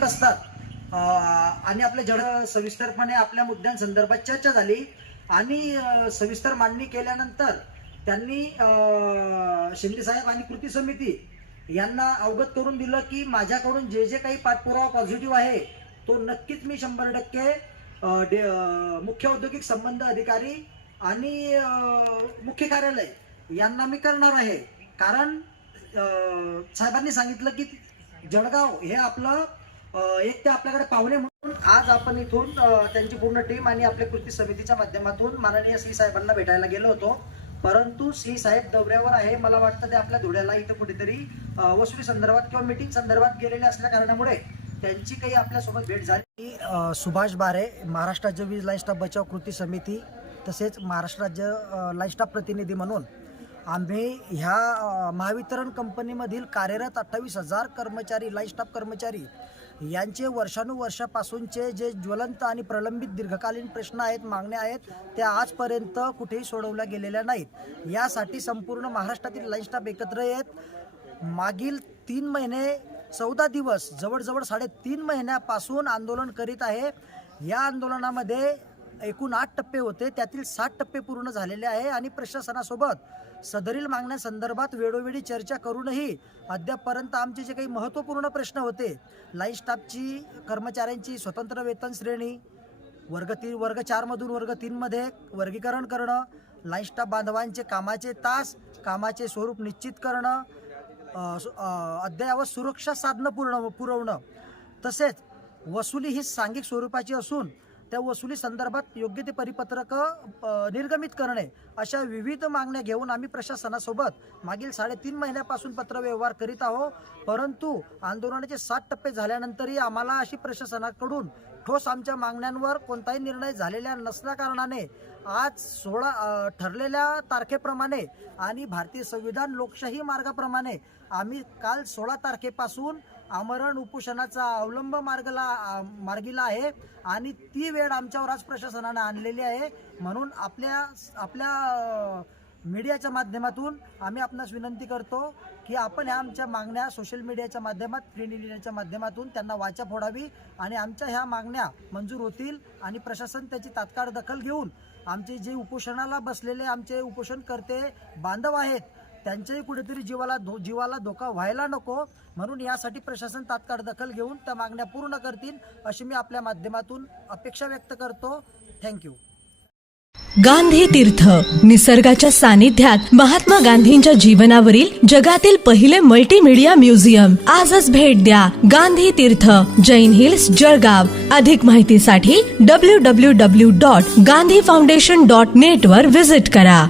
एक असतात. आणि आपल्या जड सविस्तरपणे आपल्या मुद्द्यांसंदर्भात चर्चा झाली आणि सविस्तर मांडणी केल्यानंतर त्यांनी अं, शिंदे साहेब आणि कृती समिती यांना अवगत करून दिलं की माझ्याकडून जे जे काही पाठपुरावा पॉझिटिव्ह आहे तो नक्कीच मी शंभर टक्के डे- मुख्य औद्योगिक संबंध अधिकारी आणि मुख्य कार्यालय यांना मी करणार आहे. कारण अं, साहेबांनी सांगितलं की जळगाव हे आपलं एक ते आपल्याकडे पाहुणे म्हणून आज आपण इथून त्यांची पूर्ण टीम आणि आपल्या कृती समितीच्या माध्यमातून माननीय सी साहेबांना भेटायला गेलो होतो. परंतु सी साहेब दौऱ्यावर आहे मला वाटतं ते आपल्या धुळ्याला इथं कुठेतरी वसुली संदर्भात किंवा मीटिंग संदर्भात गेलेले असल्या कारणामुळे त्यांची काही आपल्यासोबत भेट झाली सुभाष बारे महाराष्ट्र राज्य वीज लाईनस्टाफ बचाव कृती समिती तसेच महाराष्ट्र राज्य लाईनस्टाफ प्रतिनिधी म्हणून आम्ही ह्या महावितरण कंपनीमधील कार्यरत अठ्ठावीस हजार कर्मचारी लाईनस्टाफ कर्मचारी यांचे वर्षानुवर्षापासूनचे जे ज्वलंत आणि प्रलंबित दीर्घकालीन प्रश्न आहेत मागण्या आहेत त्या आजपर्यंत कुठेही सोडवल्या गेलेल्या नाहीत. यासाठी संपूर्ण महाराष्ट्रातील लाईफ स्टाफ एकत्र येत मागील तीन महिने चौदा दिवस जवळजवळ साडेतीन महिन्यापासून आंदोलन करीत आहे. या आंदोलनामध्ये एकूण आठ टप्पे होते. त्यातील सात टप्पे पूर्ण झालेले आहे आणि प्रशासनासोबत सदरील मागण्यासंदर्भात वेळोवेळी चर्चा करूनही अद्यापपर्यंत आमचे जे काही महत्त्वपूर्ण प्रश्न होते लाईन स्टाफची कर्मचाऱ्यांची स्वतंत्र वेतन श्रेणी वर्ग तीन वर्ग चारमधून वर्ग तीनमध्ये वर्गीकरण करणं लाईन स्टाफ बांधवांचे कामाचे तास कामाचे स्वरूप निश्चित करणं अद्ययावत सुरक्षा साधनं पूर्ण पुरवणं. तसेच वसुली ही सांघिक स्वरूपाची असून त्या वसुली संदर्भात योग्य ते परिपत्रक निर्गमित करणे अशा विविध मागण्या घेऊन आम्ही प्रशासनासोबत मागील साडेतीन महिन्यापासून पत्रव्यवहार करीत आहोत परंतु आंदोलनाचे सात टप्पे झाल्यानंतरही आम्हाला अशी प्रशासनाकडून ठोस आमच्या मागण्यांवर कोणताही निर्णय झालेला नसल्या कारणाने आज सोळा ठरलेल्या तारखेप्रमाणे आणि भारतीय संविधान लोकशाही मार्गाप्रमाणे आम्ही काल सोळा तारखेपासून आमरण उपोषणाचा अवलंब मार्गला मार्गीला आहे आणि ती वेळ आमच्यावर आज प्रशासनानं आणलेली आहे. म्हणून आपल्या आपल्या मीडियाच्या माध्यमातून आम्ही आपणास विनंती करतो की आपण ह्या आमच्या मागण्या सोशल मीडियाच्या माध्यमात प्रिंट इंडियाच्या माध्यमातून त्यांना वाचा फोडावी आणि आमच्या ह्या मागण्या मंजूर होतील आणि प्रशासन त्याची तात्काळ दखल घेऊन आमचे जे उपोषणाला बसलेले आमचे उपोषणकर्ते बांधव आहेत त्यांच्याही कुठेतरी जीवाला धो जीवाला धोका व्हायला नको. म्हणून यासाठी प्रशासन तात्काळ दखल घेऊन त्या मागण्या पूर्ण करतील अशी मी आपल्या माध्यमातून अपेक्षा व्यक्त करतो. थँक्यू गांधी तीर्थ निसर्गाच्या सानिध्यात महात्मा गांधींच्या जीवनावरील जगातील पहिले मल्टीमीडिया म्युझियम आजच भेट द्या गांधी तीर्थ जैन हिल्स जळगाव. अधिक माहितीसाठी W W W dot Gandhi foundation dot net वर विजिट करा.